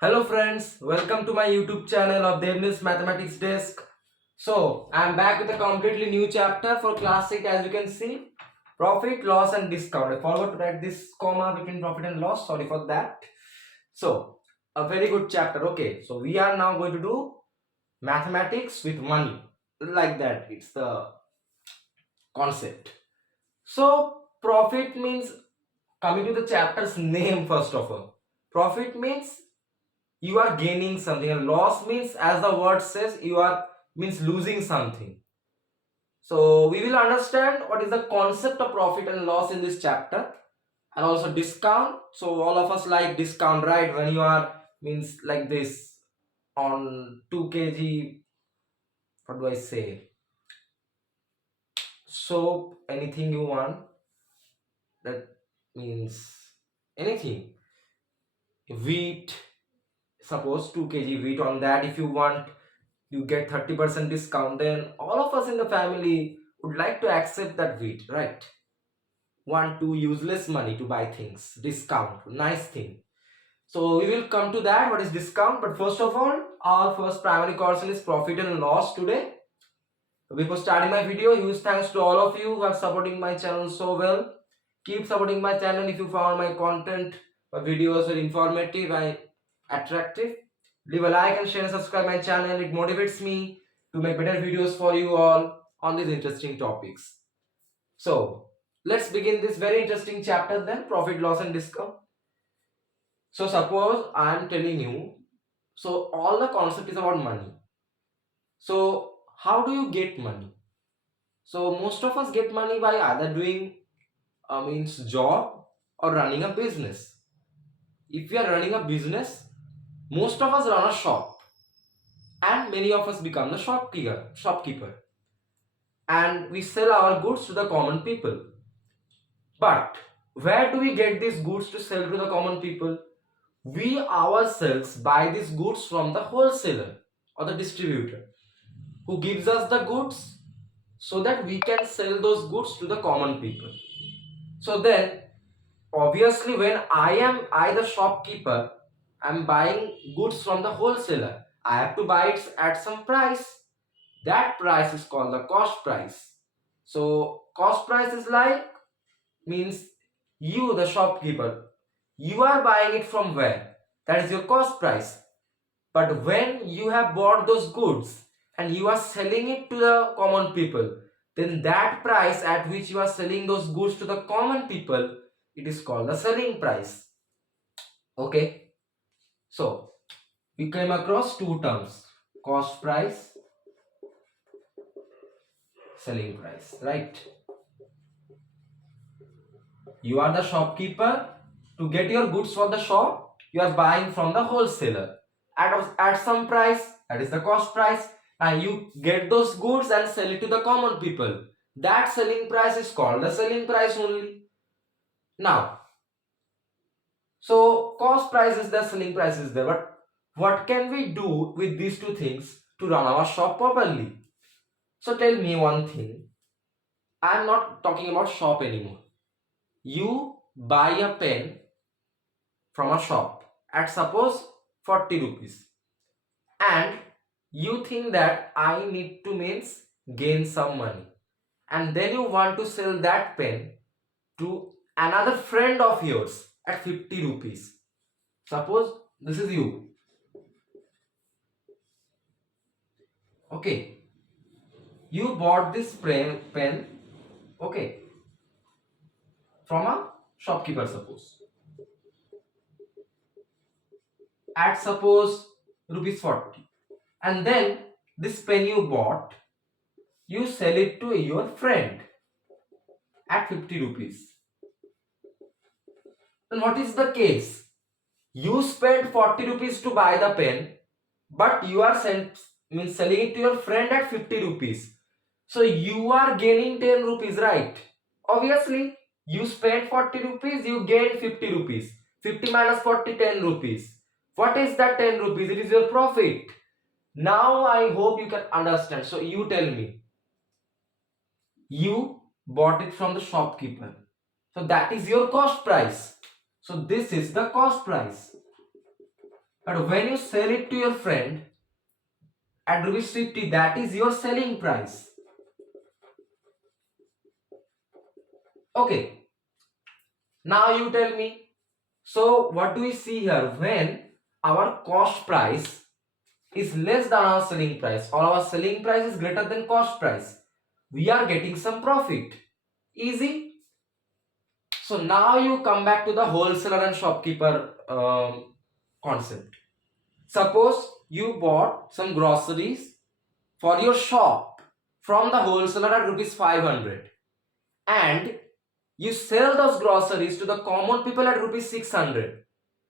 Hello friends, welcome to my YouTube channel of Debneel's Mathematics Desk. So, I am back with a completely new chapter for classic. As you can see, profit, loss and discount. I forgot to write this comma between profit and loss, sorry for that. So, a very good chapter. Okay, so we are now going to do mathematics with money. Like that, it's the concept. So, profit means, coming to the chapter's name first of all, profit means you are gaining something, and loss means, as the word says, you are means losing something. So we will understand what is the concept of profit and loss in this chapter, and also discount. So all of us like discount, right? When you are means like this on 2 kg, what do I say, soap, anything you want, that means anything, wheat, suppose 2 kg wheat, on that if you want you get 30% discount, then all of us in the family would like to accept that wheat, right? Want to use less money to buy things, discount, nice thing. So we will come to that, what is discount. But first of all, our first primary concern is profit and loss today. Before starting my video, huge thanks to all of you who are supporting my channel so well. Keep supporting my channel. If you found my content, my videos are informative and attractive, leave a like and share and subscribe my channel. It motivates me to make better videos for you all on these interesting topics. So let's begin this very interesting chapter then, profit, loss and discount. So suppose I am telling you, so all the concept is about money. So how do you get money? So most of us get money by either doing means job or running a business. If we are running a business, most of us run a shop, and many of us become the shopkeeper, and we sell our goods to the common people. But where do we get these goods to sell to the common people? We ourselves buy these goods from the wholesaler or the distributor, who gives us the goods so that we can sell those goods to the common people. So then, obviously, when I the shopkeeper, I'm buying goods from the wholesaler, I have to buy it at some price. That price is called the cost price. So cost price is like, means, you the shopkeeper, you are buying it from where, that is your cost price. But when you have bought those goods and you are selling it to the common people, then that price at which you are selling those goods to the common people, it is called the selling price. Okay, so we came across two terms: cost price, selling price, right? You are the shopkeeper. To get your goods for the shop, you are buying from the wholesaler at some price, that is the cost price, and you get those goods and sell it to the common people. That selling price is called the selling price only. Now, so cost price is there, selling price is there, but what can we do with these two things to run our shop properly? So tell me one thing. I am not talking about shop anymore. You buy a pen from a shop at suppose 40 rupees, and you think that I need to means gain some money, and then you want to sell that pen to another friend of yours at 50 rupees. Suppose this is you. Okay, you bought this pen, okay, from a shopkeeper, suppose at suppose rupees 40, and then this pen you bought, you sell it to your friend at 50 rupees. Then what is the case? You spent 40 rupees to buy the pen, but you are means selling it to your friend at 50 rupees. So you are gaining 10 rupees, right? Obviously, you spent 40 rupees, you gain 50 rupees. 50 minus 40, 10 rupees. What is that 10 rupees? It is your profit. Now I hope you can understand. So you tell me. You bought it from the shopkeeper. So that is your cost price. So this is the cost price. But when you sell it to your friend at rupees 50, that is your selling price. Okay, now you tell me. So what do we see here? When our cost price is less than our selling price, or our selling price is greater than cost price, we are getting some profit. Easy. So now you come back to the wholesaler and shopkeeper concept. Suppose you bought some groceries for your shop from the wholesaler at rupees 500, and you sell those groceries to the common people at rupees 600.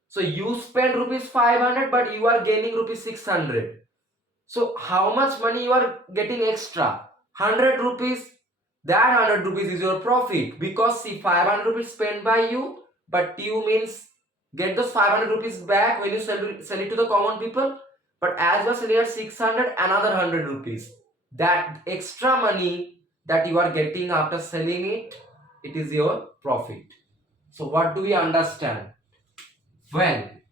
So you spend rupees 500, but you are gaining rupees 600. So how much money you are getting extra? 100 rupees. That 100 rupees is your profit, because see, 500 rupees spent by you, but you means get those 500 rupees back when you sell it to the common people. But as you are selling at 600, another 100 rupees. That extra money that you are getting after selling it, it is your profit. So what do we understand? When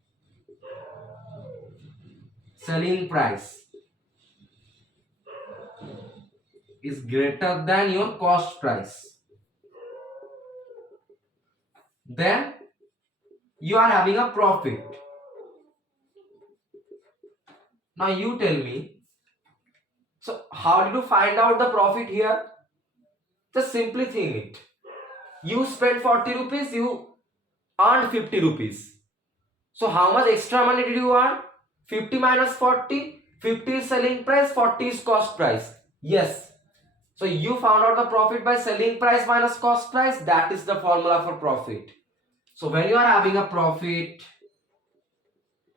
selling price is greater than your cost price, then you are having a profit. Now you tell me, so how did you find out the profit here? Just simply think it. You spent 40 rupees, you earned 50 rupees. So how much extra money did you earn? 50 minus 40. 50 is selling price, 40 is cost price. Yes. So you found out the profit by selling price minus cost price. That is the formula for profit. So when you are having a profit,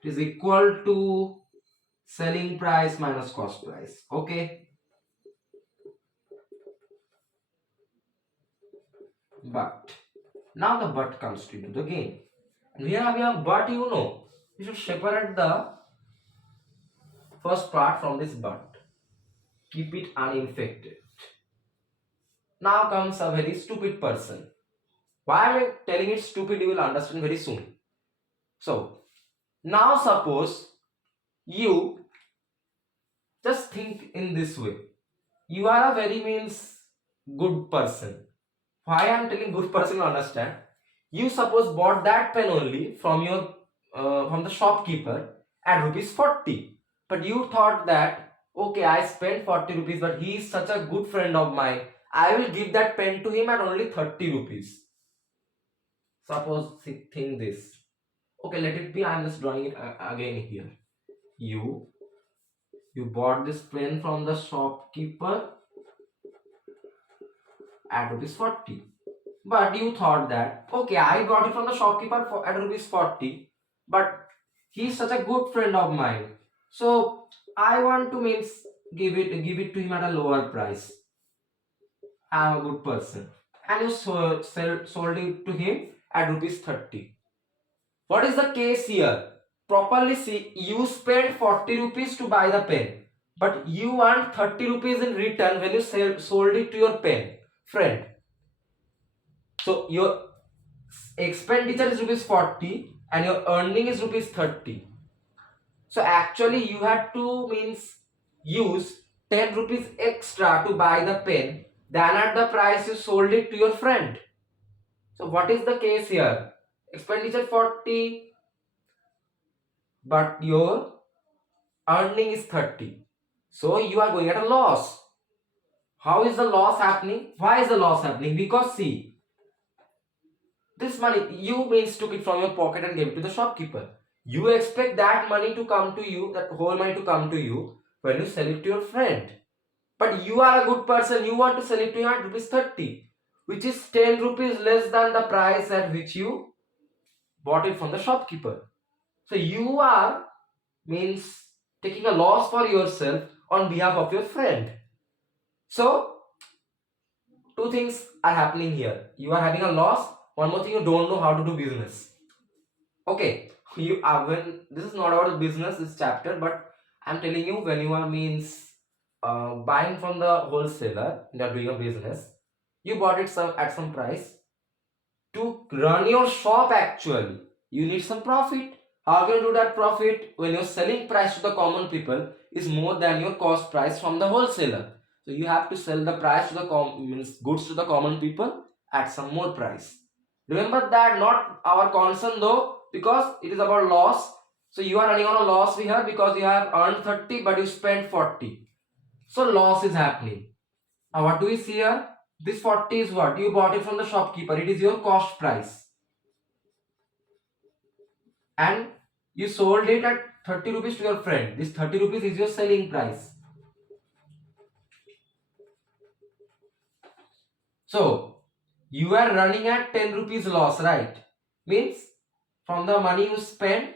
it is equal to selling price minus cost price. Okay. But now the but comes into the game. And here we have but, you should separate the first part from this but. Keep it uninfected. Now comes a very stupid person. Why am I telling it stupid? You will understand very soon. So now suppose you just think in this way. You are a very means good person. Why I am telling good person, you understand? You suppose bought that pen only from your from the shopkeeper at rupees 40, but you thought that okay, I spent 40 rupees, but he is such a good friend of mine, I will give that pen to him at only 30 rupees. Suppose think this. Okay, let it be. I am just drawing it again here. You you bought this pen from the shopkeeper at rupees 40. But you thought that, okay, I got it from the shopkeeper for at rupees 40, but he's such a good friend of mine. So I want to means give it to him at a lower price. I'm a good person. And you sold it to him at rupees 30. What is the case here? Properly see, you spent 40 rupees to buy the pen, but you earned 30 rupees in return when you sold it to your pen friend. So your expenditure is rupees 40 and your earning is rupees 30. So actually you had to means use 10 rupees extra to buy the pen than at the price you sold it to your friend. So what is the case here? Expenditure 40, but your earning is 30. So you are going at a loss. How is the loss happening? Why is the loss happening? Because see, this money you means took it from your pocket and gave it to the shopkeeper. You expect that money to come to you, that whole money to come to you when you sell it to your friend. But you are a good person, you want to sell it to him at rupees 30, which is 10 rupees less than the price at which you bought it from the shopkeeper. So you are means taking a loss for yourself on behalf of your friend. So two things are happening here. You are having a loss. One more thing, you don't know how to do business. Okay, you are when this is not about business, this chapter, but I'm telling you, when you are means buying from the wholesaler, you are doing a business, you bought it at some price. To run your shop, actually you need some profit. How can you do that profit? When your selling price to the common people is more than your cost price from the wholesaler. So you have to sell the price to the means goods to the common people at some more price. Remember that not our concern though, because it is about loss. So you are running on a loss here because you have earned 30 but you spent 40. So loss is happening. Now what do we see here? This 40 is what? You bought it from the shopkeeper. It is your cost price. And you sold it at 30 rupees to your friend. This 30 rupees is your selling price. So you are running at 10 rupees loss, right? Means from the money you spent,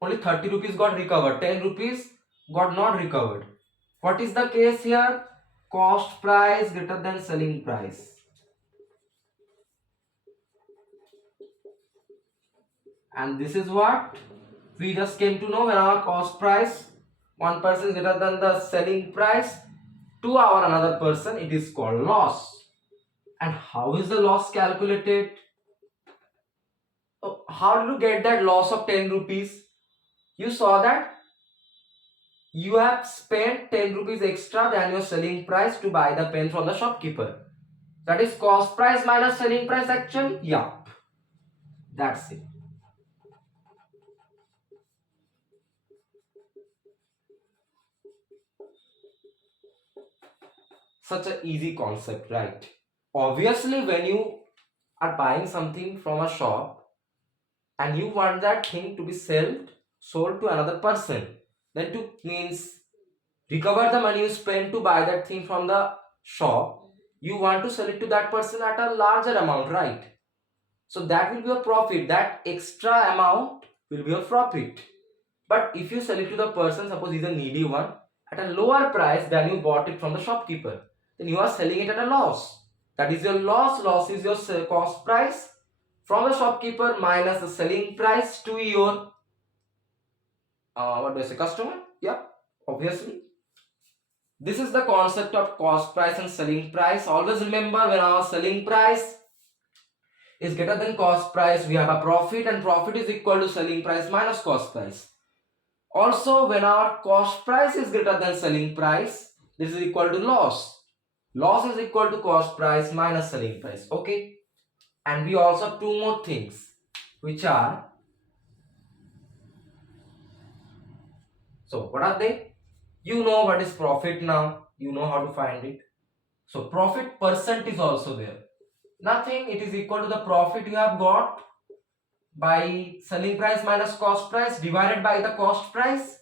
only 30 rupees got recovered. 10 rupees got not recovered. What is the case here? Cost price greater than selling price. And this is what we just came to know. When our cost price 1% is greater than the selling price to our another person, it is called loss. And how is the loss calculated? How did you get that loss of 10 rupees? You saw that you have spent 10 rupees extra than your selling price to buy the pen from the shopkeeper. That is cost price minus selling price actually? Yeah, that's it. Such an easy concept, right? Obviously, when you are buying something from a shop and you want that thing to be sold to another person, then to means recover the money you spent to buy that thing from the shop, you want to sell it to that person at a larger amount, right? So that will be a profit. That extra amount will be a profit. But if you sell it to the person, suppose he's a needy one, at a lower price than you bought it from the shopkeeper, then you are selling it at a loss. That is your loss. Loss is your cost price from the shopkeeper minus the selling price to your what do I say, customer? Yeah, obviously. This is the concept of cost price and selling price. Always remember, when our selling price is greater than cost price, we have a profit, and profit is equal to selling price minus cost price. Also, when our cost price is greater than selling price, this is equal to loss. Loss is equal to cost price minus selling price. Okay. And we also have two more things, which are, so what are they? You know what is profit now. You know how to find it. So profit percent is also there. Nothing. It is equal to the profit you have got by selling price minus cost price divided by the cost price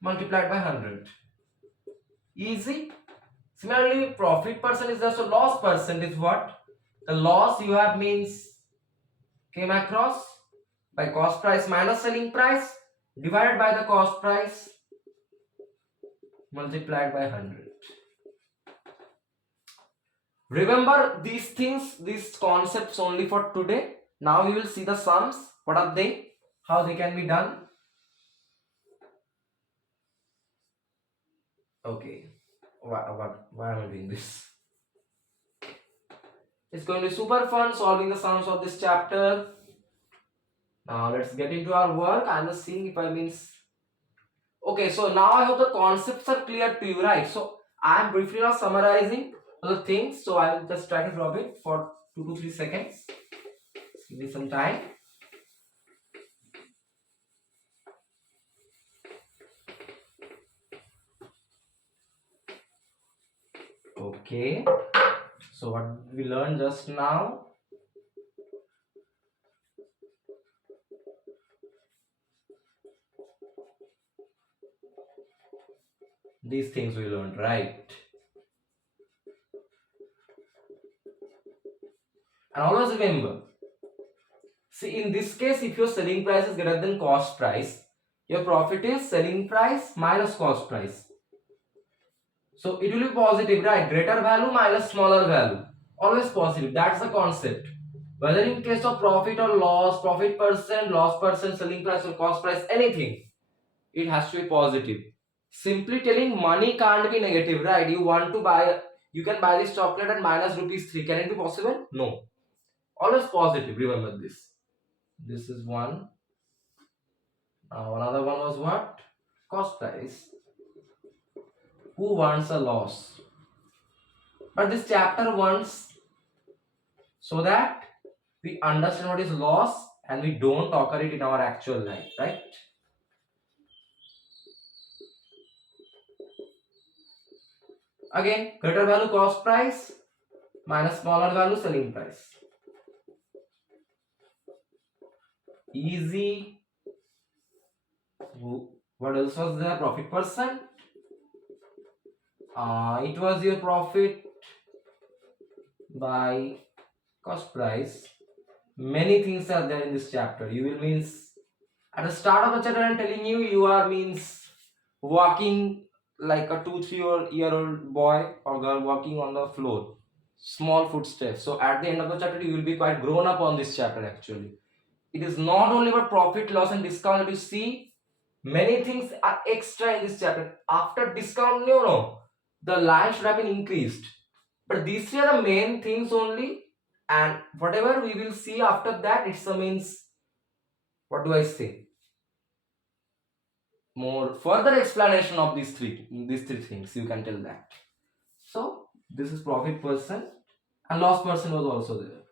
multiplied by 100. Easy. Similarly, profit percent is also loss percent is what? The loss you have means came across by cost price minus selling price divided by the cost price multiplied by 100. Remember these things, these concepts only for today. Now we will see the sums. What are they? How they can be done? Okay. Why am I doing this? It's going to be super fun solving the sums of this chapter. Now let's get into our work. I'm just seeing if I means. Okay, so now I hope the concepts are clear to you, right? So I'm briefly now summarizing the things. So I will just try to drop it for 2 to 3 seconds. Give me some time. Okay. So what we learned just now? These things we learned, right? And always remember, see, in this case, if your selling price is greater than cost price, your profit is selling price minus cost price. So it will be positive, right? Greater value minus smaller value. Always positive. That's the concept. Whether in case of profit or loss, profit percent, loss percent, selling price or cost price, anything, it has to be positive. Simply telling money can't be negative, right? You want to buy, you can buy this chocolate at minus rupees 3. Can it be possible? No. Always positive. Remember this. This is one. Now another one was what? Cost price. Who wants a loss? But this chapter wants so that we understand what is loss and we don't occur it in our actual life, right? Again, greater value cost price minus smaller value selling price. Easy. What else was there? Profit percent. It was your profit by cost price. Many things are there in this chapter. You will means at the start of the chapter I'm telling you, you are means walking like a 2-3 year old boy or girl walking on the floor, small footsteps. So at the end of the chapter you will be quite grown up on this chapter. Actually, it is not only about profit, loss and discount that you see. Many things are extra in this chapter. After discount, no, the line should have been increased, but these are the main things only, and whatever we will see after that, it's a means, what do I say, more further explanation of these three things, you can tell that. So this is profit person, and loss person was also there.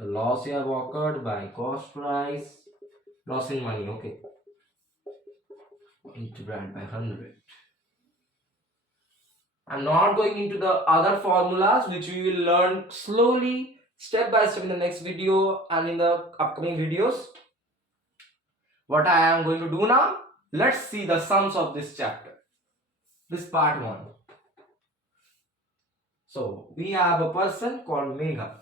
A loss you have occurred by cost price, loss in money, okay, multiplied by 100. I'm not going into the other formulas which we will learn slowly, step by step in the next video and in the upcoming videos. What I am going to do now, let's see the sums of this chapter, this part 1. So we have a person called Megha.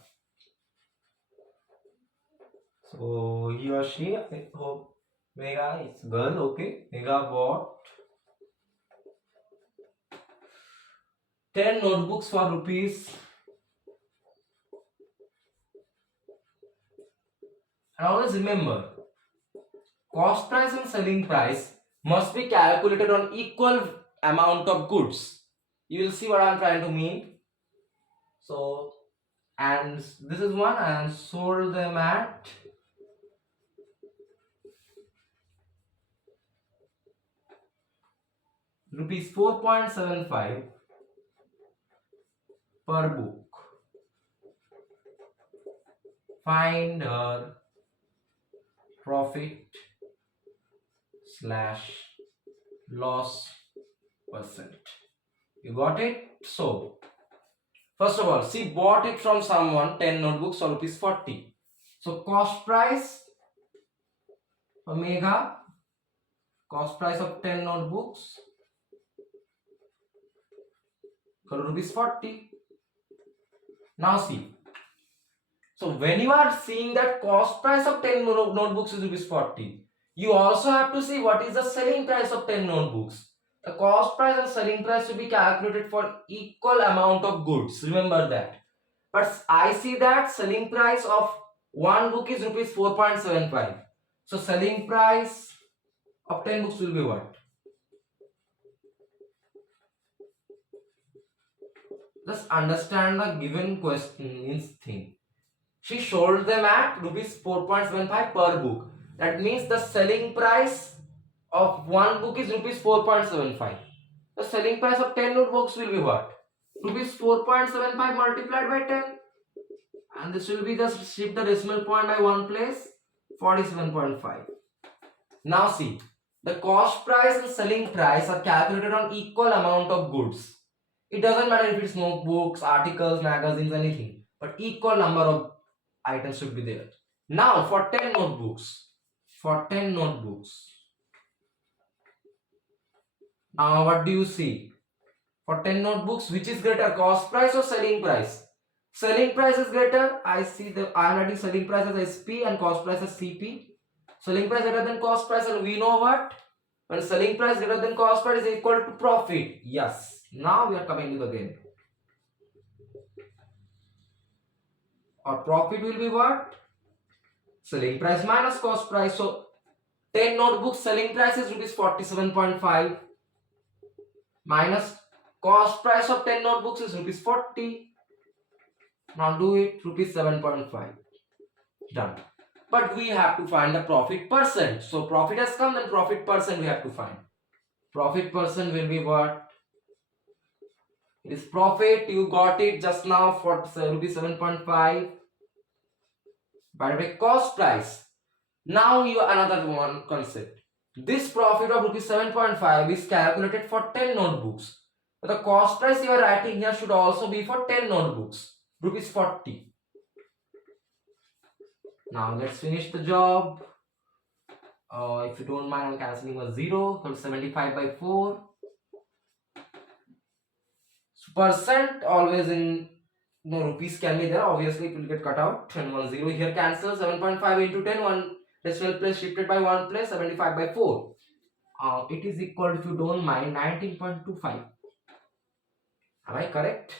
So he or she, I hope Megha is girl, okay. Megha bought 10 notebooks for rupees. And always remember, cost price and selling price must be calculated on equal amount of goods. You will see what I am trying to mean. So, and this is one, and sold them at rupees 4.75 per book. Find her profit slash loss percent. You got it? So first of all, she bought it from someone 10 notebooks for rupees 40. So cost price for Megha, cost price of 10 notebooks for rupees 40. Now see, so when you are seeing that cost price of 10 notebooks is rupees 40, you also have to see what is the selling price of 10 notebooks. The cost price and selling price will be calculated for equal amount of goods. Remember that. But I see that selling price of one book is rupees 4.75. So selling price of 10 books will be what? Just understand the given question means thing. She sold them at rupees 4.75 per book. That means the selling price of one book is rupees 4.75. The selling price of 10 notebooks will be what? Rupees 4.75 multiplied by 10. And this will be just shift the decimal point by one place, 47.5. Now see, the cost price and selling price are calculated on equal amount of goods. It doesn't matter if it's notebooks, articles, magazines, anything, but equal number of items should be there. Now for 10 notebooks, now what do you see? For 10 notebooks, which is greater, cost price or selling price? Selling price is greater. I see the I am writing selling price as SP and cost price as CP. Selling price greater than cost price, and we know what? When selling price greater than cost price is equal to profit. Yes. Now we are coming to the game. Or profit will be what? Selling price minus cost price. So 10 notebooks selling price is rupees 47.5 minus cost price of 10 notebooks is rupees 40. Now do it, rupees 7.5. Done. but we have to find the profit percent. So profit has come, then profit percent we have to find. Profit percent will be what? It is profit, you got it just now, for rupees 7.5 by the cost price. Now you another one concept. This profit of rupees 7.5 is calculated for 10 notebooks. But the cost price you are writing here should also be for 10 notebooks, rupees 40. Now let's finish the job. If you don't mind, I'm cancelling a 0. So 75 by 4. So percent always in no rupees can be there. Obviously, it will get cut out. 10 1 0 here cancel. 7.5 into 10 1 decimal place shifted by 1 place 75 by 4. It is equal, if you don't mind, 19.25. Am I correct?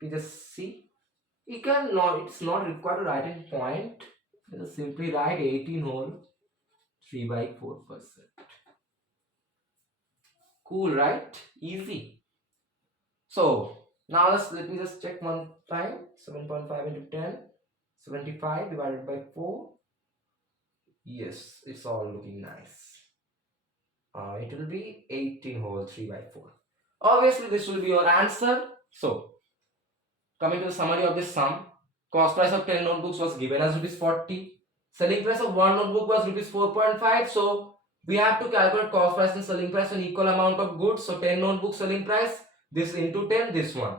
You just see. You can not. It's not required to write in point. You just simply write 18 whole 3 by 4%. Cool, right? Easy. So now let me just check one time. 7.5 into 10, 75 divided by 4. Yes, it's all looking nice. It will be 18 whole 3 by 4. Obviously, this will be your answer. So, coming to the summary of this sum, cost price of 10 notebooks was given as rupees 40. Selling price of one notebook was rupees 4.5. So, we have to calculate cost price and selling price on equal amount of goods. So, 10 notebooks selling price, this into 10, this one.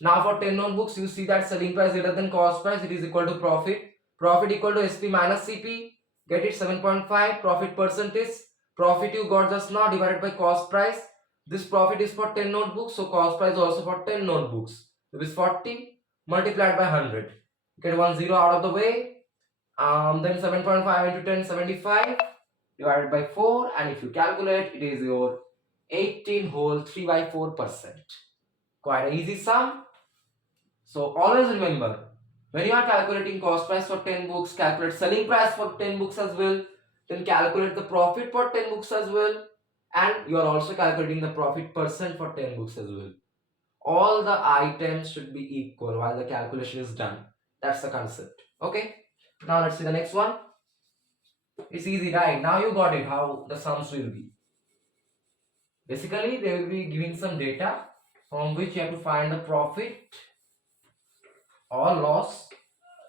Now, for 10 notebooks, you see that selling price greater than cost price, it is equal to profit. Profit equal to SP minus CP. Get it, 7.5. Profit percentage. Profit you got just now divided by cost price. This profit is for 10 notebooks, so cost price also for 10 notebooks. It is 40 multiplied by 100. Get 1 0 out of the way. Then 7.5 into 10, 75 divided by 4. And if you calculate, it is your 18 whole 3 by 4%. Quite an easy sum. So always remember, when you are calculating cost price for 10 books, calculate selling price for 10 books as well. Then calculate the profit for 10 books as well. And you are also calculating the profit percent for 10 books as well. All the items should be equal while the calculation is done. That's the concept. Okay. Now let's see the next one. It's easy, right? Now you got it, how the sums will be. Basically, they will be giving some data from which you have to find the profit or loss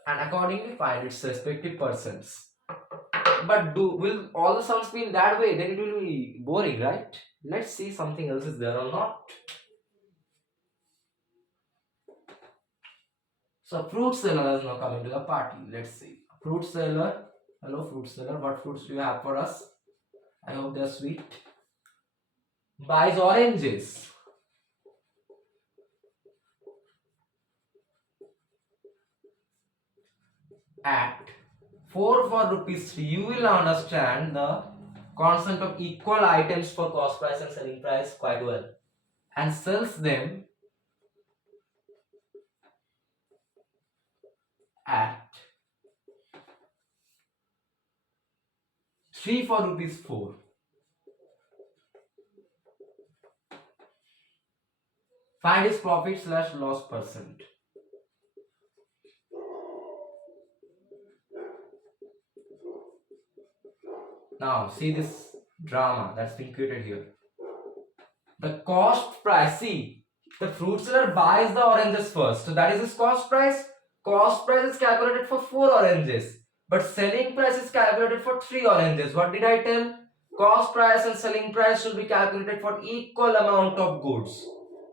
and accordingly find its respective percents. But will all the sums be in that way? Then it will be boring, right? Let's see something else is there or not. So fruit seller is now coming to the party. Let's see. Fruit seller. Hello fruit seller. What fruits do you have for us? I hope they're sweet. Buys oranges. At 4 for rupees 3. You will understand the concept of equal items for cost price and selling price quite well. And sells them at 3 for rupees 4. Find his profit slash loss percent. Now see this drama that's been created here. The cost price, see, the fruit seller buys the oranges first. So that is his cost price. Cost price is calculated for 4 oranges. But selling price is calculated for 3 oranges. What did I tell? Cost price and selling price should be calculated for equal amount of goods.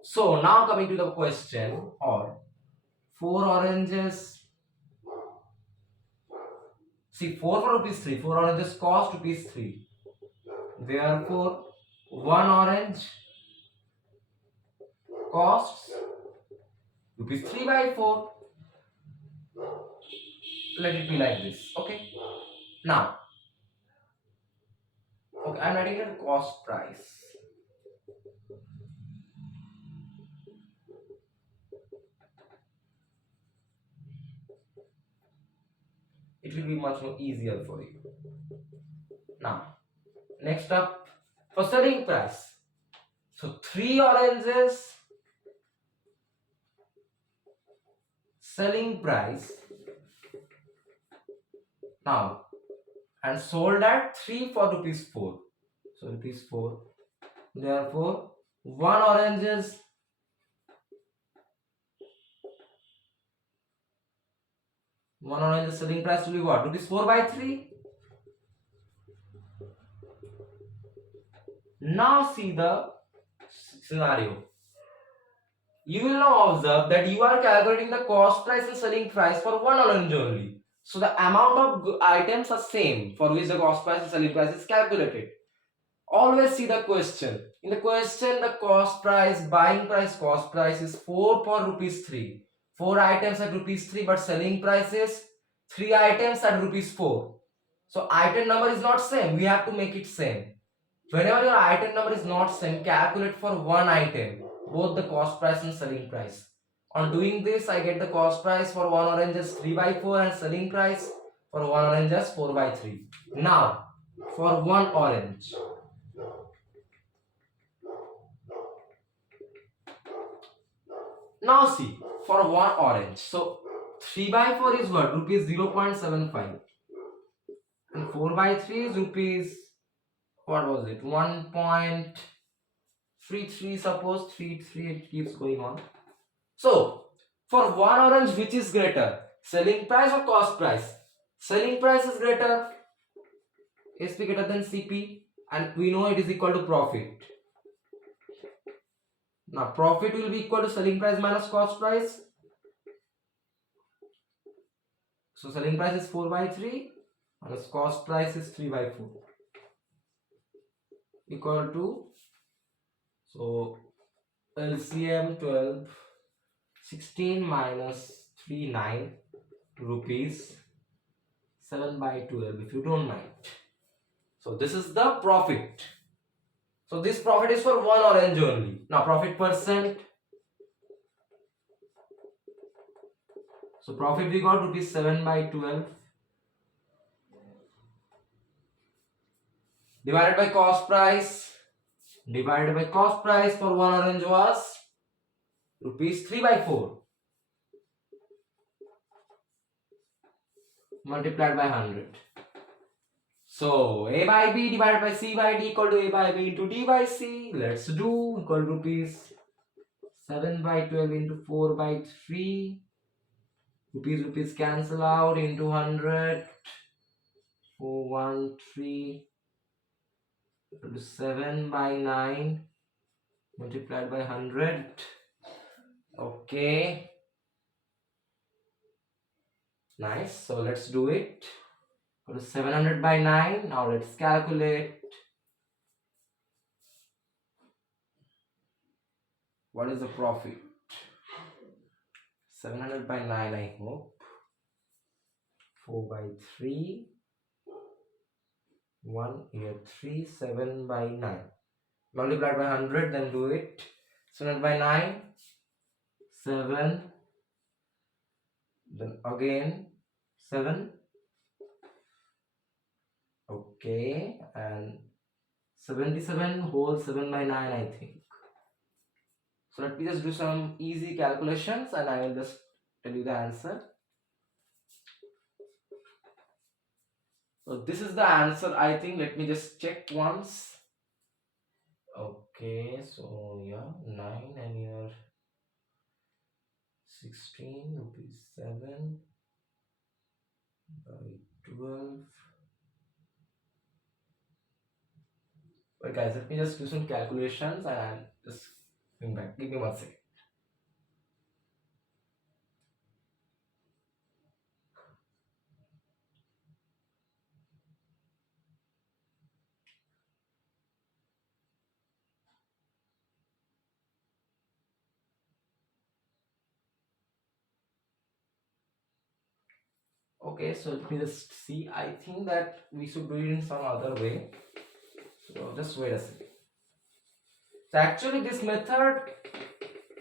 So now coming to the question, or 4 oranges. See, 4 for rupees 3. 4 oranges cost rupees 3. Therefore, 1 orange costs rupees 3 by 4. Let it be like this. Okay. Now, okay, I'm writing the cost price. It will be much more easier for you. Now, next up, for selling price. So 3 oranges selling price Now, and sold at 3 for rupees 4. So rupees 4. Therefore, one orange is selling price will be what? Rupees 4 by 3. Now see the scenario. You will now observe that you are calculating the cost price and selling price for one orange only. So the amount of items are same for which the cost price and selling price is calculated. Always see the question. In the question, the cost price, buying price, cost price is 4 for rupees 3. 4 items at rupees 3, but selling price is 3 items at rupees 4. So item number is not same. We have to make it same. Whenever your item number is not same, calculate for one item, both the cost price and selling price. On doing this, I get the cost price for one orange as 3 by 4 and selling price for one orange as 4 by 3. Now, for one orange. Now see, for one orange. So, 3 by 4 is what? Rupees 0.75. And 4 by 3 is rupees, what was it? 1.33, suppose. 33, it keeps going on. So, for one orange, which is greater? Selling price or cost price? Selling price is greater. SP greater than CP. And we know it is equal to profit. Now, profit will be equal to selling price minus cost price. So, selling price is 4 by 3. Minus cost price is 3 by 4. Equal to, so, LCM 12. 16 minus 3, 9 rupees 7 by 12, if you don't mind. So this is the profit. So this profit is for one orange only. Now profit percent. So profit we got rupees 7 by 12 divided by cost price. Divided by cost price for one orange was rupees 3 by 4 multiplied by 100. So A by B divided by C by D equal to A by B into D by C. Let's do. Equal to rupees 7 by 12 into 4 by 3. Rupees cancel out into 100. 413 equal to 7 by 9 multiplied by 100. Okay. Nice. So let's do it. Equal to 700 by 9. Now let's calculate. What is the profit? 700 by 9, I hope. 4 by 3. 1 here 3. 7 by 9. Multiplied by 100, then do it. 700 by 9. 7. Then again 7. Okay. And 77 whole 7 by 9, I think. So let me just do some easy calculations and I will just tell you the answer. So this is the answer, I think. Let me just check once. Okay, so yeah, 9 and here 16 rupees 7 by 12. But guys, let me just do some calculations and I'll just bring back. Give me 1 second. Okay, so let me just see. I think that we should do it in some other way. So just wait a second. So actually this method,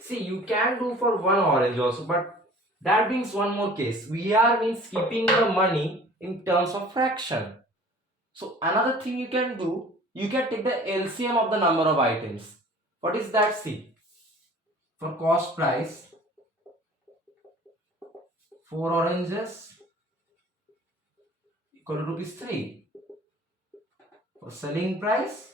see, you can do for one orange also, but that means one more case. We are means keeping the money in terms of fraction. So another thing you can do, you can take the LCM of the number of items. What is that? See, for cost price, 4 oranges equal to rupees 3. For selling price,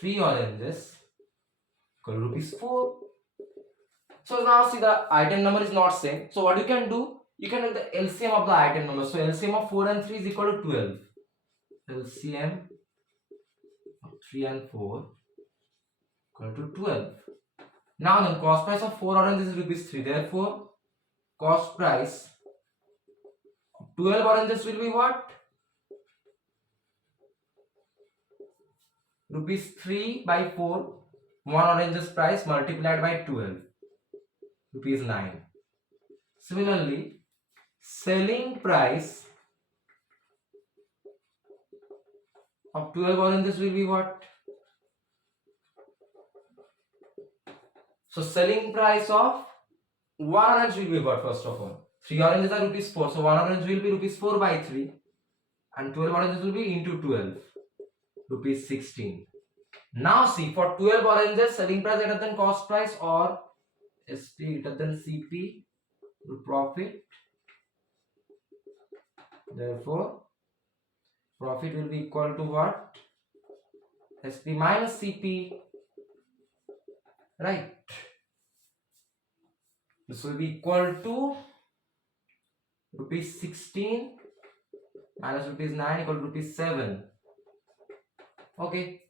3 oranges equal to rupees 4. So now see, the item number is not same. So what you can do? You can do the LCM of the item number. So LCM of 4 and 3 is equal to 12. LCM of 3 and 4 equal to 12. Now then, cost price of 4 oranges is rupees 3. Therefore, cost price of 12 oranges will be what? Rupees 3 by 4. 1 orange's price multiplied by 12. Rupees 9. Similarly, selling price of 12 oranges will be what? So selling price of 1 orange will be what, first of all? 3 oranges are rupees 4. So 1 orange will be rupees 4 by 3. And 12 oranges will be into 12. Rupees 16. Now see, for 12 oranges, selling price greater than cost price or SP greater than CP, profit. Therefore, profit will be equal to what? SP minus CP. Right. This will be equal to rupees 16 minus rupees 9 equal to rupees 7. Okay.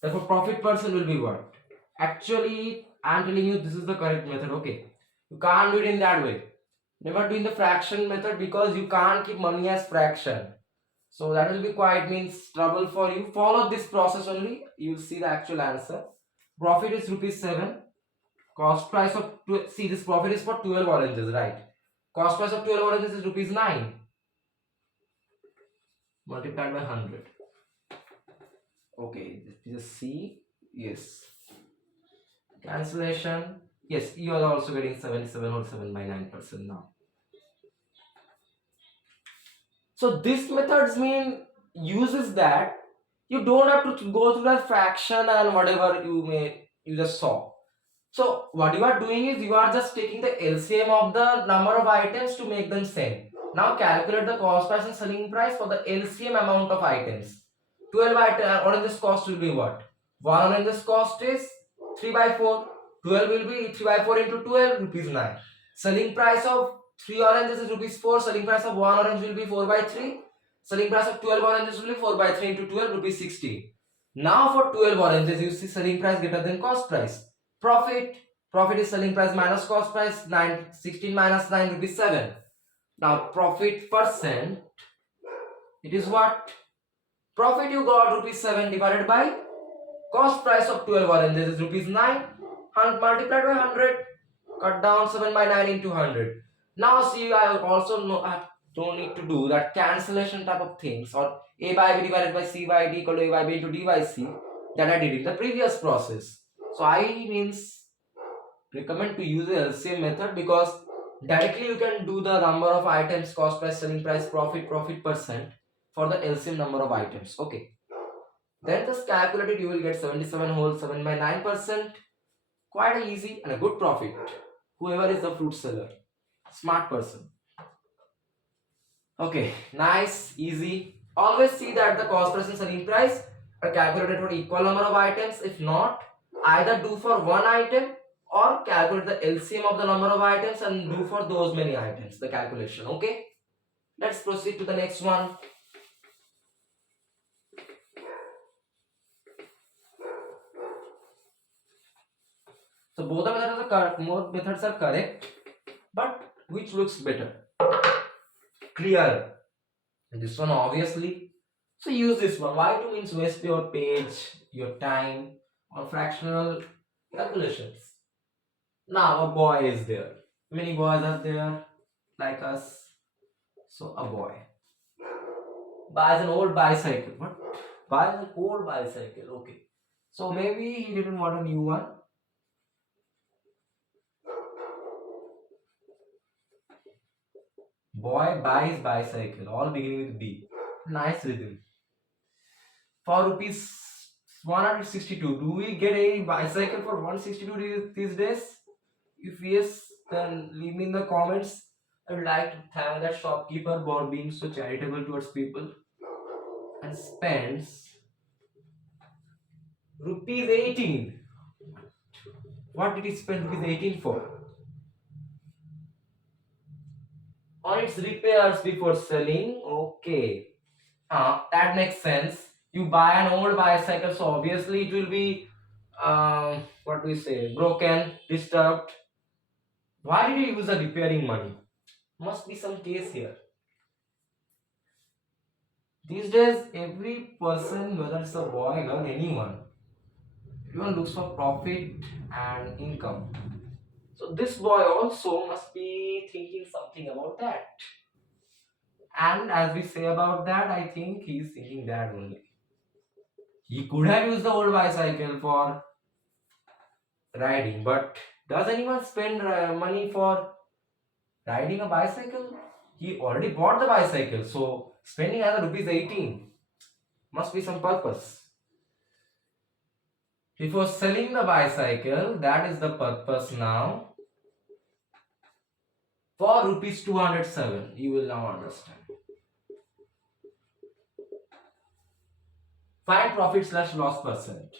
Therefore, profit percent will be what? Actually, I am telling you this is the correct method. Okay. You can't do it in that way. Never do in the fraction method because you can't keep money as fraction. So that will be quite means trouble for you. Follow this process only. You will see the actual answer. Profit is rupees 7. Cost price of see, this profit is for 12 oranges, right? Cost price of 12 oranges is rupees 9 multiplied by 100. Okay, just see. Yes. Cancellation. Yes, you are also getting 77.7 by 9% now. So this methods mean uses that you don't have to go through the fraction and whatever you just saw. So what you are doing is you are just taking the LCM of the number of items to make them same. Now calculate the cost price and selling price for the LCM amount of items. 12 oranges cost will be what? 1 oranges cost is 3 by 4. 12 will be 3 by 4 into 12, rupees 9. Selling price of 3 oranges is rupees 4. Selling price of 1 orange will be 4 by 3. Selling price of 12 oranges will be 4 by 3 into 12, rupees 16. Now for 12 oranges, you see selling price greater than cost price. Profit is selling price minus cost price. 16 minus 9 rupees 7. Now profit percent, it is what? Profit you got rupees 7 divided by cost price of 12 oranges is rupees 9 and multiplied by 100. Cut down 7 by 9 into 100. Now see, I also know I don't need to do that cancellation type of things, or A by B divided by C by D equal to A by B into D by C that I did in the previous process. So I means recommend to use the LCM method because directly you can do the number of items, cost price, selling price, profit percent for the LCM number of items. Okay. Then just calculate it, you will get 77.7 by 9%. Quite easy and a good profit. Whoever is the fruit seller, smart person. Okay, nice, easy. Always see that the cost price and selling price are calculated for equal number of items. If not, either do for one item or calculate the LCM of the number of items and do for those many items the calculation. Okay, let's proceed to the next one. So both methods are correct, but which looks better? Clear. And this one obviously. So use this one. Why to means waste your page, your time, or fractional calculations. Now a boy is there. Many boys are there like us. So a boy buys an old bicycle. What? Buys an old bicycle. Okay. So maybe he didn't want a new one. Boy buys bicycle. All beginning with B. Nice rhythm. For rupees 162, do we get a bicycle for 162 these days? If yes, then leave me in the comments. I would like to thank that shopkeeper for being so charitable towards people and spends rupees 18. What did he spend rupees 18 for? On its repairs before selling. Okay. That makes sense. You buy an old bicycle, so obviously it will be what do we say, broken, disturbed. Why did you use the repairing money? Must be some case here. These days, every person, whether it's a boy, girl, anyone, everyone looks for profit and income. So this boy also must be thinking something about that. And as we say about that, I think he's thinking that only. He could have used the old bicycle for riding, but does anyone spend money for riding a bicycle? He already bought the bicycle, so spending another rupees 18 must be some purpose. Before selling the bicycle, that is the purpose now. For rupees 207, you will now understand. Find profit slash loss percent.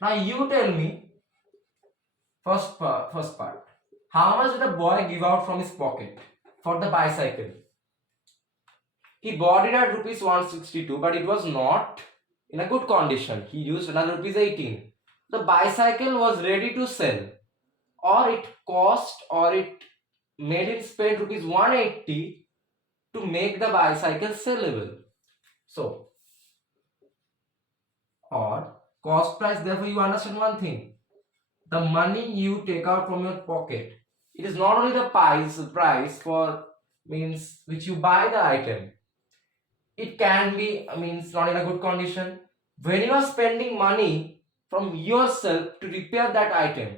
Now you tell me, first part. How much did the boy give out from his pocket for the bicycle? He bought it at rupees 162, but it was not in a good condition. He used another rupees 18. The bicycle was ready to sell, or it cost, or it made him spend rupees 180 to make the bicycle sellable. So, or cost price, therefore you understand one thing. The money you take out from your pocket, it is not only the price for means which you buy the item. It can be means not in a good condition. When you are spending money from yourself to repair that item,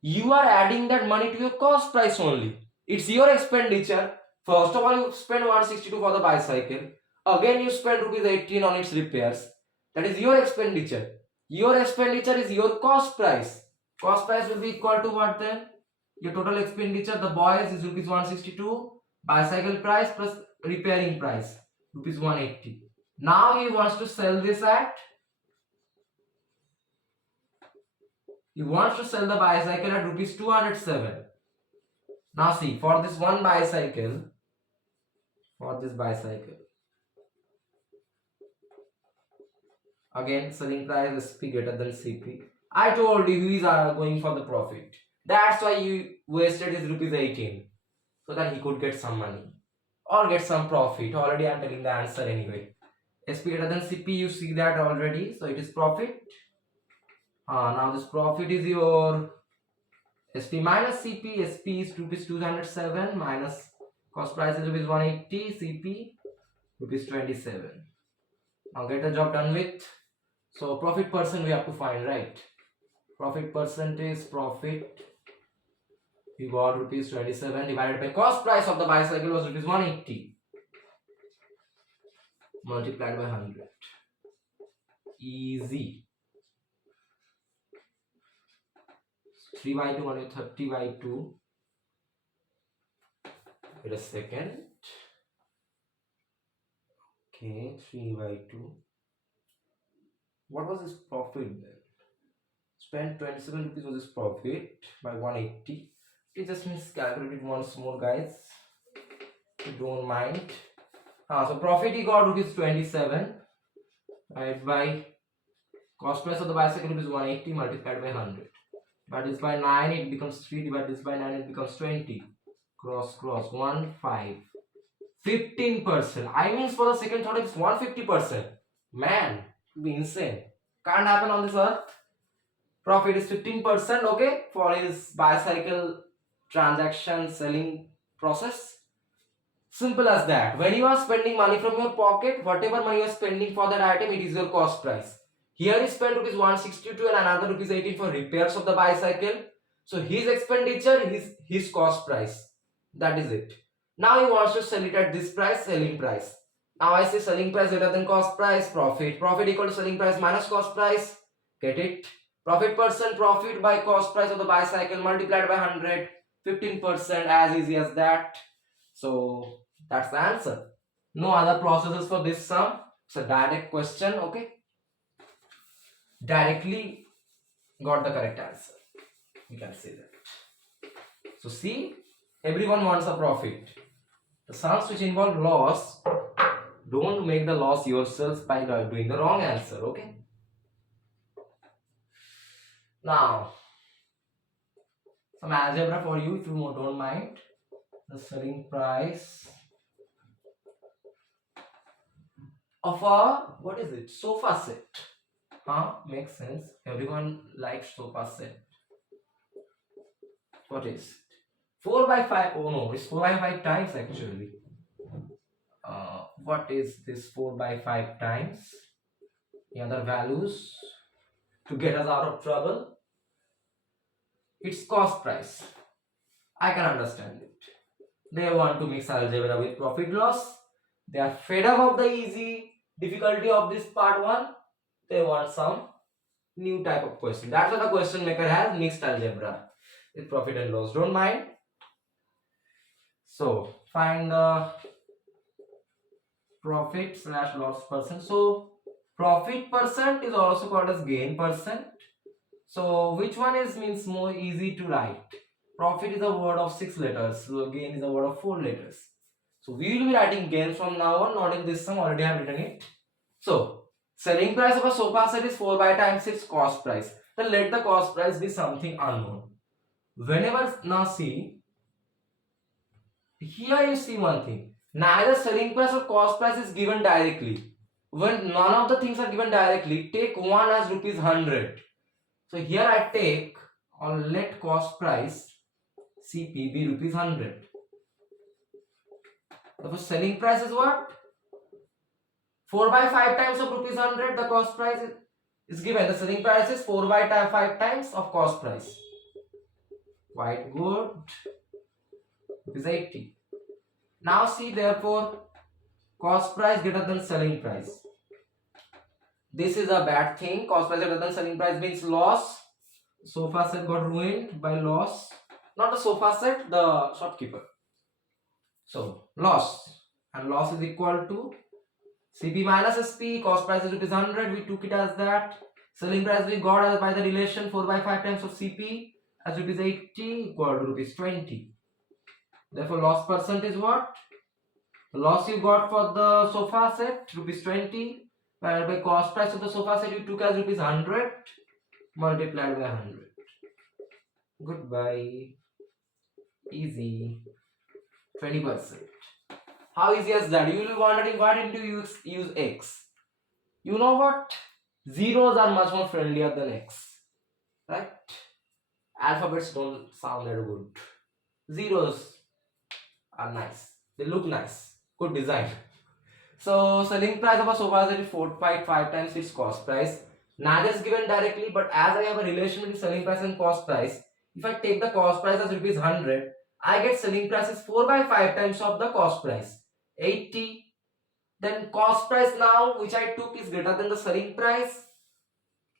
you are adding that money to your cost price only. It's your expenditure. First of all, you spend 162 for the bicycle. Again, you spend rupees 18 on its repairs. That is your expenditure. Your expenditure is your cost price. Cost price will be equal to what then? Your total expenditure, the boys is rupees 162. Bicycle price plus repairing price, rupees 180. Now he wants to sell this at, he wants to sell the bicycle at rupees 207. Now see, for this one bicycle, for this bicycle, again selling price is SP greater than CP. I told you he is going for the profit. That's why you wasted his rupees 18, so that he could get some money or get some profit. Already I am telling the answer anyway. SP greater than CP, you see that already, so it is profit. Now this profit is your SP minus CP. SP is rupees 207 minus cost price is rupees 180, CP rupees 27. Now get the job done with. So profit percent we have to find, right? Profit percent is profit. We got rupees 27 divided by cost price of the bicycle was rupees 180 multiplied by 100. Easy. 3 by 2 and 30 by 2. Wait a second. Okay, 3 by 2. What was his profit then? Spent 27 rupees was his profit by 180. It just means calculate it once more, guys. You don't mind. So profit he got rupees 27. Right, by cost price of the bicycle rupees 180 multiplied by 100. Divide this by 9, it becomes 3. Divide this by 9, it becomes 20. Cross, 1, 5. 15%. I means for the second thought it's 150%. Man, it will be insane. Can't happen on this earth. Profit is 15%, okay, for his bicycle transaction selling process. Simple as that. When you are spending money from your pocket, whatever money you are spending for that item, it is your cost price. Here he spent rupees 162 and another rupees 18 for repairs of the bicycle. So his expenditure is his cost price. That is it. Now he wants to sell it at this price, selling price. Now I say selling price greater than cost price, profit. Profit equal to selling price minus cost price. Get it? Profit percent, profit by cost price of the bicycle multiplied by 100, 15%, as easy as that. So that's the answer. No other processes for this sum. It's a direct question, okay? Directly got the correct answer. You can say that. So see, everyone wants a profit. The sums which involve loss, don't make the loss yourself by doing the wrong answer, okay? Now, some algebra for you if you don't mind. The selling price of a, what is it, sofa set. Makes sense. Everyone likes sofa set. What is it? 4 by 5. Oh no, it's 4 by 5 times actually. What is this 4 by 5 times? The other values to get us out of trouble. It's cost price. I can understand it. They want to mix algebra with profit loss. They are fed up of the easy difficulty of this part 1. They want some new type of question. That's what the question maker has, mixed algebra with profit and loss. Don't mind. So find the profit slash loss percent. So profit percent is also called as gain percent. So which one is means more easy to write? Profit is a word of 6 letters. So gain is a word of 4 letters. So we will be writing gain from now on, not in this sum, already I have written it. So selling price of a sofa set is 4 by times its cost price. Then let the cost price be something unknown. Whenever, now see, here you see one thing. Neither selling price or cost price is given directly. When none of the things are given directly, take one as rupees 100. So here I take or let cost price CP be rupees 100. Therefore selling price is what? 4 by 5 times of rupees 100. The cost price is given. The selling price is 4 by 5 times of cost price. Quite good. Rupees 80. Now see, therefore cost price greater than selling price. This is a bad thing. Cost price greater than selling price means loss. Sofa set got ruined by loss. Not the sofa set, the shopkeeper. So loss, and loss is equal to CP minus SP. Cost price is rupees 100. We took it as that. Selling price we got as by the relation 4 by 5 times of CP as rupees 80 equal to rupees 20. Therefore loss percent is what? The loss you got for the sofa set rupees 20, and by cost price of the sofa set you took as rupees 100 multiplied by 100. Goodbye. Easy. 20%. How easy is that? You will be wondering why didn't you use X? You know what? Zeros are much more friendlier than X. Right? Alphabets don't sound that good. Zeros are nice. They look nice. Good design. So selling price of a sofa set is 4.5 times its cost price. Neither is given directly, but as I have a relation between selling price and cost price, if I take the cost price as rupees 100, I get selling price is 4 by 5 times of the cost price, 80. Then cost price now which I took is greater than the selling price,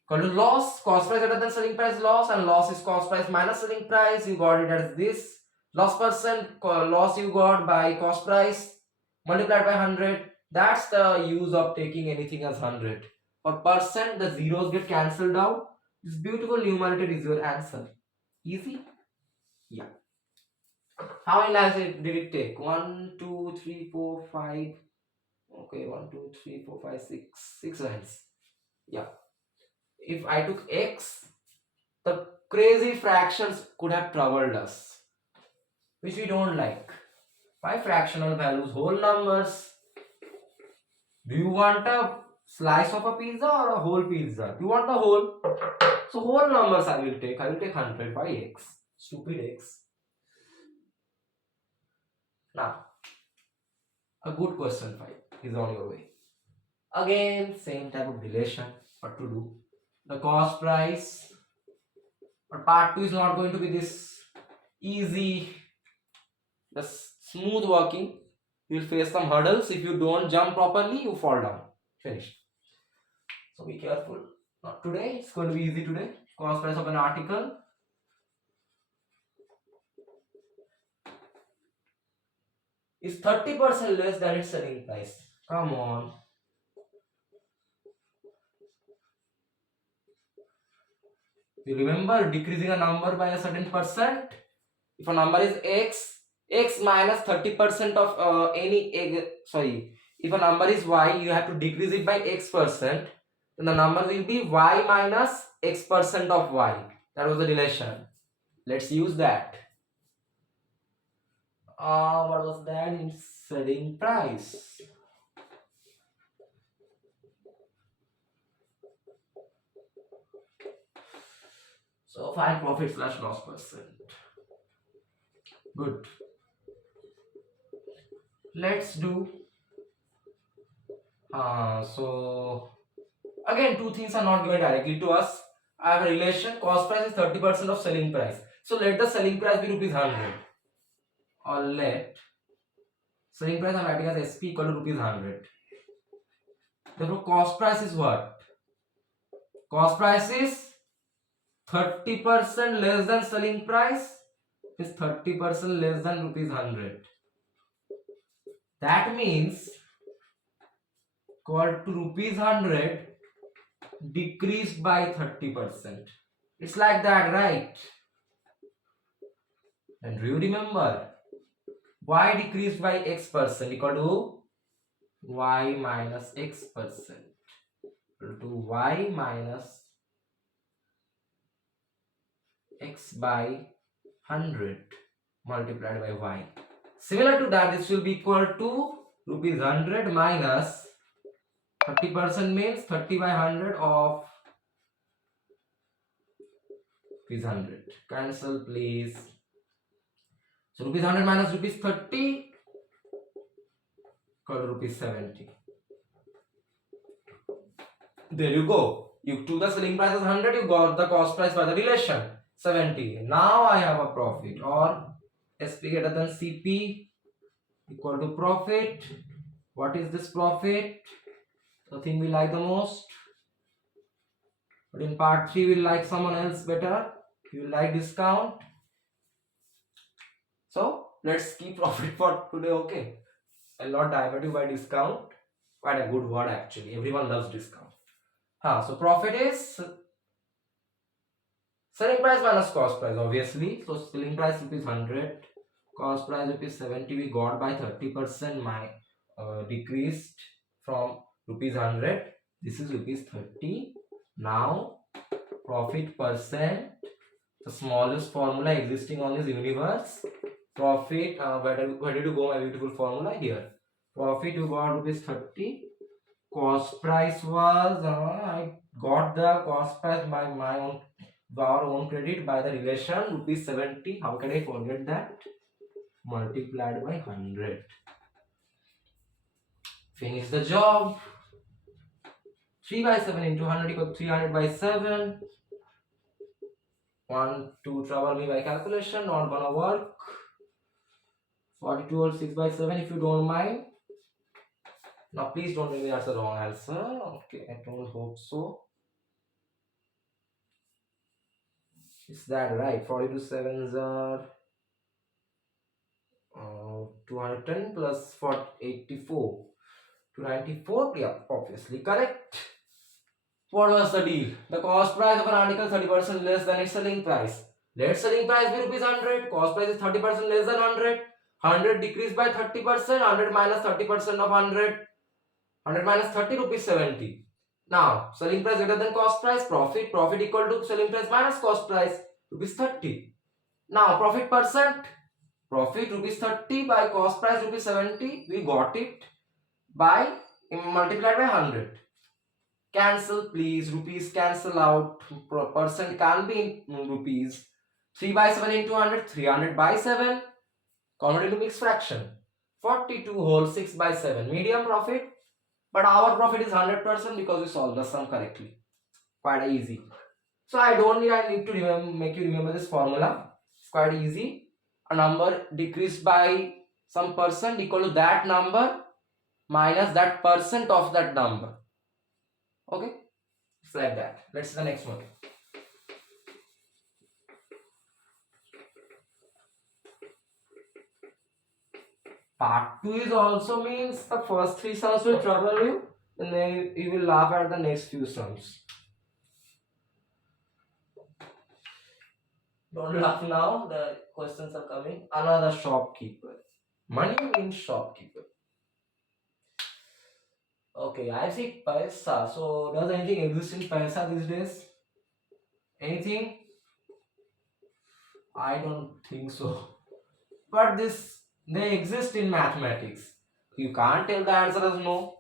equal to loss. Cost price greater than selling price, loss, and loss is cost price minus selling price. You got it as this. Loss percent, loss you got by cost price multiplied by 100. That's the use of taking anything as 100. For percent, the zeros get cancelled out. This beautiful numerator is your answer. Easy? Yeah. How many lines did it take? 1, 2, 3, 4, 5. Okay, 1, 2, 3, 4, 5, 6. 6 lines. Yeah. If I took X, the crazy fractions could have troubled us, which we don't like. Why fractional values? Whole numbers. Do you want a slice of a pizza or a whole pizza? You want the whole. So whole numbers I will take. I will take 100 by X. Stupid X. Now, a good question 5 is on your way. Again, same type of relation. What to do? The cost price. But part 2 is not going to be this easy, the smooth working. You will face some hurdles. If you don't jump properly, you fall down. Finished. So be careful. Not today. It's going to be easy today. cost price of an article is 30% less than its selling price. Come on. You remember decreasing a number by a certain percent? If a number is x minus 30% of if a number is y, you have to decrease it by x%, then the number will be y minus x% of y. That was the relation. Let's use that. What was that? In selling price. So find profit slash loss percent. Good. Let's do. So again, two things are not given directly to us. I have a relation. Cost price is 30% of selling price. So let the selling price be rupees 100. Or let selling price I'm writing as SP equal to rupees 100. Therefore, cost price is what? Cost price is 30% less than selling price is 30% less than rupees 100. That means equal to rupees 100 decreased by 30%. It's like that, right? And do you remember y decreased by x% equal to y minus x% equal to y minus x by 100 multiplied by y. Similar to that, this will be equal to rupees 100 minus 30% means 30 by 100 of rupees 100. Cancel please. So rupees 100 minus rupees 30 equal to rupees 70. There you go. You took the selling price as 100, you got the cost price by the relation 70. Now I have a profit, or SP greater than CP equal to profit. What is this profit? The thing we like the most. But in part 3 we'll like someone else better. You will like discount. So let's keep profit for today, okay? I'll not divert you by discount. Quite a good word actually. Everyone loves discount. So profit is selling price minus cost price, obviously. So selling price rupees 100, cost price rupees 70. We got by 30%. My decreased from rupees 100. This is rupees 30. Now profit percent, the smallest formula existing on this universe. Profit, where did you go, my beautiful formula? Here. Profit you got rupees 30. Cost price was I got the cost price by our own credit by the relation rupees 70. How can I forget that? Multiplied by 100. Finish the job. 3 by 7 into 100 equals 300 by 7. 1, 2, trouble me by calculation, not gonna work. 42 or 6 by 7 if you don't mind. Now please don't tell me that's the wrong answer. Okay, I don't hope so. Is that right? 42 7s are 210 plus 84. 294, yeah, obviously correct. What was the deal? The cost price of an article 30% less than its selling price. Let selling price be rupees 100. Cost price is 30% less than 100. 100 decreased by 30%. 100 minus 30% of 100. 100 minus 30 rupees 70. Now selling price greater than cost price. Profit equal to selling price minus cost price rupees 30. Now profit percent. Profit rupees 30 by cost price rupees 70. We got it by multiplied by 100. Cancel please. Rupees cancel out. Percent can be in rupees. 3 by 7 into 100. 300 by 7. Convert into mixed fraction. 42 whole 6 by 7. Medium profit. But our profit is 100% because we solved the sum correctly. Quite easy. So I need to make you remember this formula. It's quite easy. A number decreased by some percent equal to that number minus that percent of that number. Okay? It's like that. Let's see the next one. Part 2 is also means the first three sums will trouble you and then you will laugh at the next few sums. Don't laugh now, the questions are coming. Another shopkeeper. Money means shopkeeper. Okay, I see paisa. So does anything exist in paisa these days? Anything? I don't think so. But this they exist in mathematics. You can't tell the answer as no.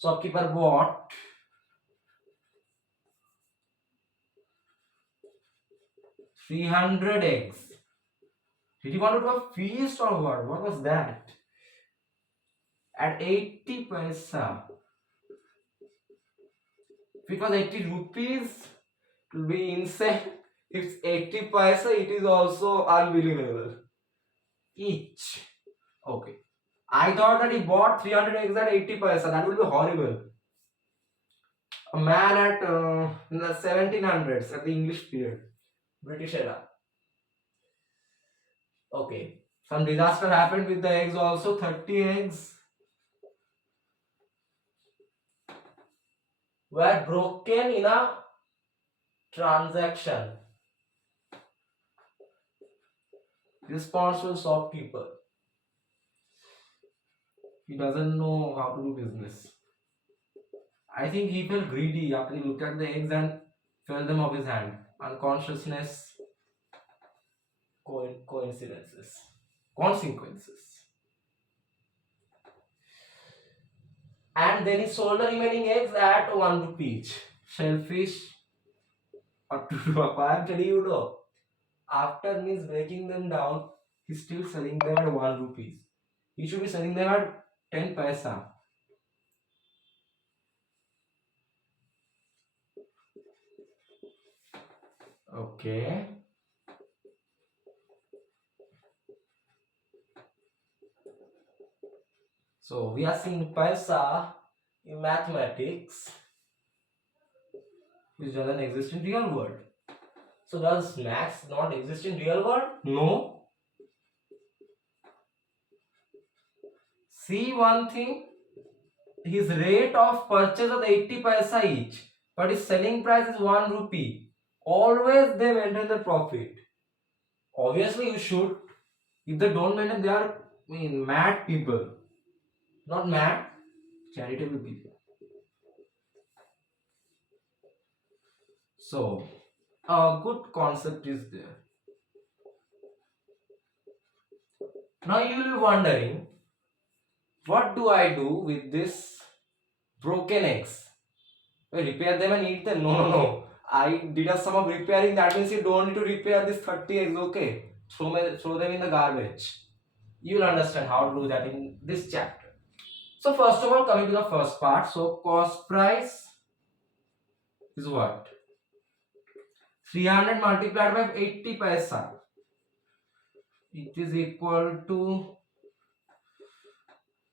Shopkeeper bought 300 eggs. Did you want to do a feast or what? What was that? At 80 paisa. If it was 80 rupees, it will be insane. If it's 80 paisa, it is also unbelievable. Each. Okay. I thought that he bought 300 eggs at 80 paisa. That would be horrible. A man at in the 1700s, at the English period, British era. Okay. Some disaster happened with the eggs also. 30 eggs were broken in a transaction. Responsible shopkeeper. He doesn't know how to do business. I think he felt greedy after he looked at the eggs and fell them off his hand. Unconsciousness, coincidences, consequences. And then he sold the remaining eggs at 1 rupee each. Shellfish or 2 I am telling you though. After means breaking them down, he's still selling them at 1 rupees. He should be selling them at 10 paisa. Okay. So we are seeing paisa in mathematics which doesn't exist in real world. So does max not exist in real world? No. See one thing, his rate of purchase is 80 paisa each, but his selling price is 1 rupee. Always they maintain the profit. Obviously you should. If they don't maintain, they are mad people. Not mad, charitable people. So a good concept is there. Now you will be wondering, what do I do with this broken eggs? I repair them and eat them? No, no, no. I did a sum of repairing. That means you don't need to repair this 30 eggs. Okay, throw them in the garbage. You will understand how to do that in this chapter. So first of all, coming to the first part. So cost price is what? 300 multiplied by 80 paisa. It is equal to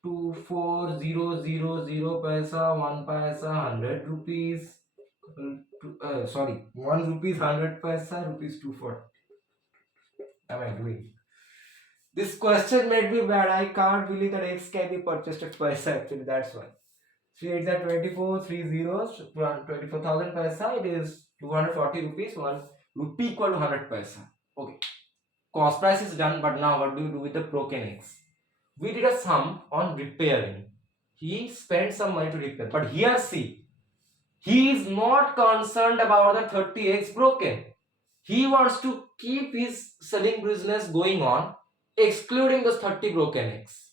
24000 paisa, 1 paisa, 100 rupees. Sorry, 1 rupees 100 paisa, rupees 240. Am I doing? This question made me bad. I can't believe that eggs can be purchased at paisa actually. That's why. 3 8s are 24, 3 zeros, 24,000 paisa. It is 240 rupees. 1 rupee equal to 100 paisa. Okay. Cost price is done, but now what do you do with the broken eggs? We did a sum on repairing. He spent some money to repair, but here see, he is not concerned about the 30 eggs broken. He wants to keep his selling business going on, excluding those 30 broken eggs.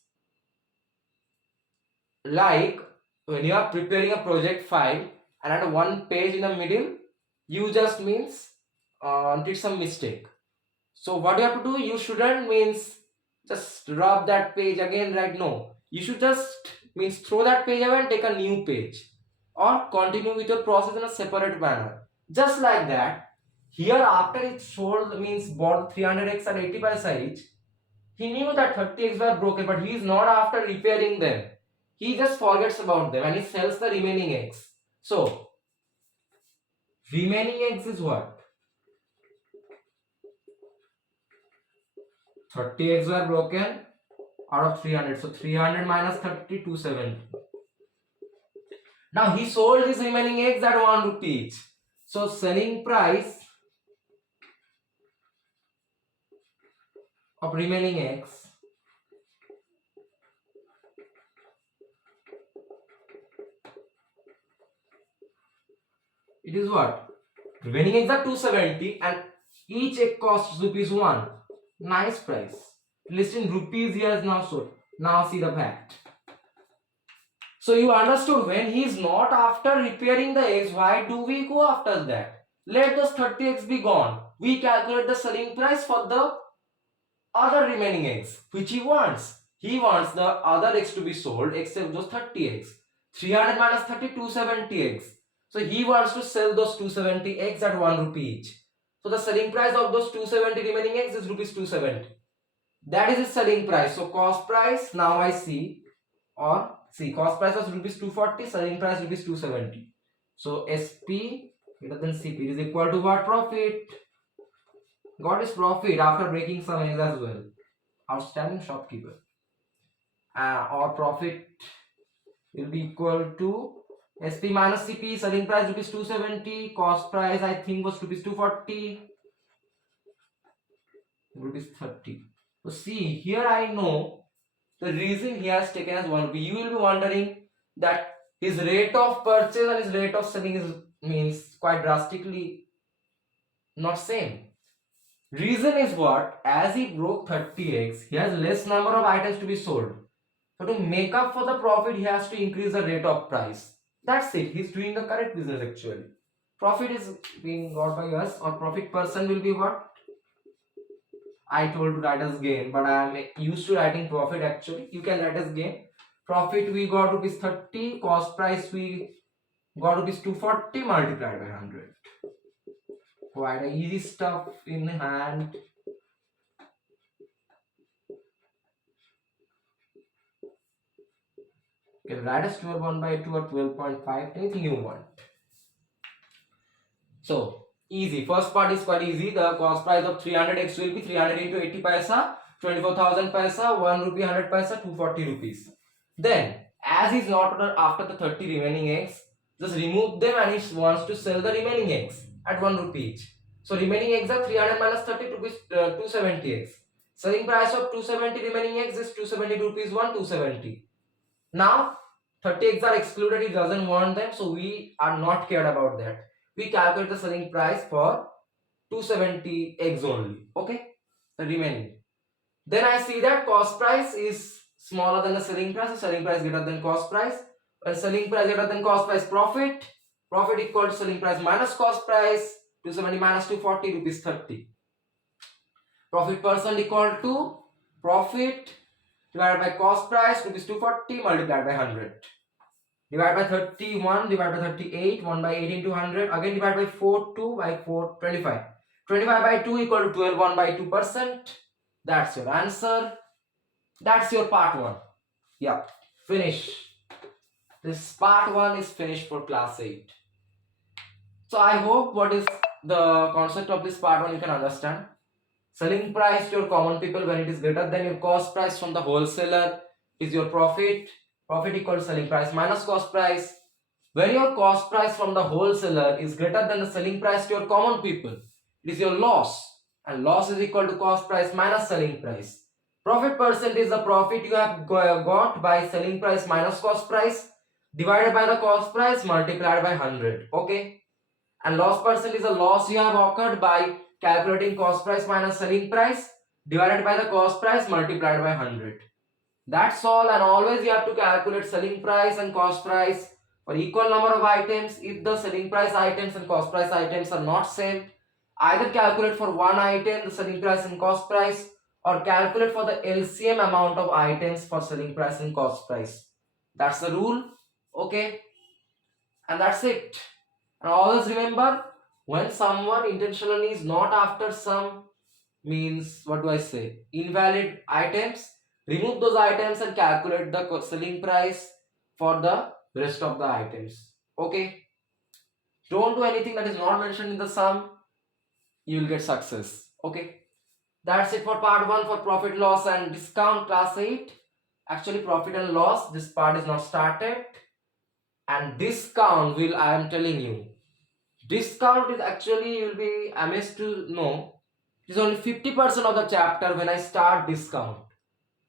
Like when you are preparing a project file and at one page in the middle, you just did some mistake. So what you have to do, you shouldn't just rub that page again, right? No, you should just throw that page away and take a new page or continue with your process in a separate manner. Just like that, here after it sold bought 300 eggs at 80 paisa each, he knew that 30 eggs were broken, but he is not after repairing them. He just forgets about them and he sells the remaining eggs. So remaining eggs is what? 30 eggs were broken. out of 300. So 300 minus 30, 270. Now he sold his remaining eggs at 1 rupee each. So selling price of remaining eggs it is what? Remaining eggs are 270 and each egg costs rupees 1. Nice price. List in rupees he has now sold. Now see the fact. So you understood when he is not after repairing the eggs, why do we go after that? Let those 30 eggs be gone. We calculate the selling price for the other remaining eggs which he wants. He wants the other eggs to be sold except those 30 eggs. 300 minus 30, 270 eggs. So he wants to sell those 270 eggs at 1 rupee each. So the selling price of those 270 remaining eggs is rupees 270. That is his selling price. So cost price now I see, or see, cost price was rupees 240, selling price rupees 270. So SP greater than CP is equal to what? Profit. Got his profit after breaking some eggs as well. Outstanding shopkeeper. Our profit will be equal to SP minus CP, selling price rupees 270, cost price I think was rupees 240, rupees 30. So see, here I know the reason he has taken as 1 rupee. You will be wondering that his rate of purchase and his rate of selling is means quite drastically not same. Reason is what? As he broke 30 eggs, he has less number of items to be sold. So to make up for the profit, he has to increase the rate of price. That's it. He's doing the correct business actually. Profit is being got by us, or profit percent will be what? I told to write as gain, but I am used to writing profit actually. You can write as gain. Profit we got rupees 30, cost price we got rupees 240 multiplied by 100. Quite a easy stuff in hand. You can write as 12 1 by 2 or 12.5, anything you want. So easy. First part is quite easy. The cost price of 300x will be 300 into 80 paisa, 24,000 paisa, 1 rupee 100 paisa, 240 rupees. Then as he's not after the 30 remaining eggs, just remove them and he wants to sell the remaining eggs at 1 rupee each. So remaining eggs are 300 minus 30 rupees, 270 eggs. Selling price of 270 remaining eggs is 270 rupees 1, 270. Now 30 eggs are excluded, he doesn't want them, so we are not cared about that. We calculate the selling price for 270 eggs only. Okay, the remaining. Then I see that cost price is smaller than the selling price, so selling price greater than cost price. When selling price greater than cost price, profit equal to selling price minus cost price, 270 minus 240 rupees 30. Profit percent equal to profit divided by cost price rupees 240 multiplied by 100. Divide by 31, divide by 38, 1 by 8 into 100, again divide by 4, 2 by 4, 25. 25 by 2 equal to 12, 1 by 2%. That's your answer. That's your part 1. Yeah, finish. This part 1 is finished for class 8. So I hope what is the concept of this part 1 you can understand. Selling price to your common people when it is greater than your cost price from the wholesaler is your profit. Profit equal to selling price minus cost price. When your cost price from the wholesaler is greater than the selling price to your common people, it is your loss. And loss is equal to cost price minus selling price. Profit percent is the profit you have got by selling price minus cost price divided by the cost price multiplied by 100. Okay. And loss percent is a loss you have occurred by calculating cost price minus selling price divided by the cost price multiplied by 100. That's all, and always you have to calculate selling price and cost price for equal number of items. If the selling price items and cost price items are not same, either calculate for one item the selling price and cost price, or calculate for the LCM amount of items for selling price and cost price. That's the rule. Okay, and that's it. And always remember, when someone intentionally is not after some means, what do I say, invalid items, remove those items and calculate the selling price for the rest of the items. Okay, don't do anything that is not mentioned in the sum, you will get success. Okay, that's it for part 1 for profit loss and discount class 8. Actually, profit and loss, this part is not started. And discount will, I am telling you, discount is actually, you'll be amazed to know, it is only 50% of the chapter when I start discount.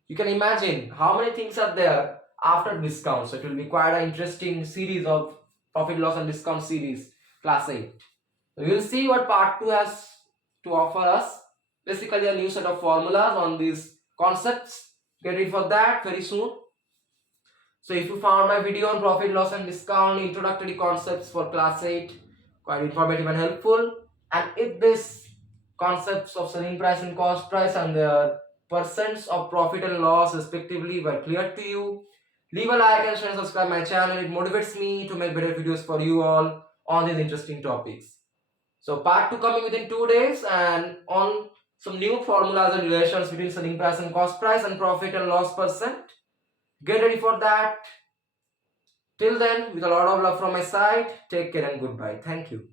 You can imagine how many things are there after discount. So it will be quite an interesting series of profit loss and discount series, class 8. We will see what part 2 has to offer us. Basically a new set of formulas on these concepts. Get ready for that very soon. So if you found my video on profit loss and discount introductory concepts for class 8 quite informative and helpful, and if this concepts of selling price and cost price and the percents of profit and loss respectively were clear to you, leave a like and share and subscribe my channel. It motivates me to make better videos for you all on these interesting topics. So part 2 coming within 2 days, and on some new formulas and relations between selling price and cost price and profit and loss percent. Get ready for that. Till then, with a lot of love from my side, take care and goodbye. Thank you.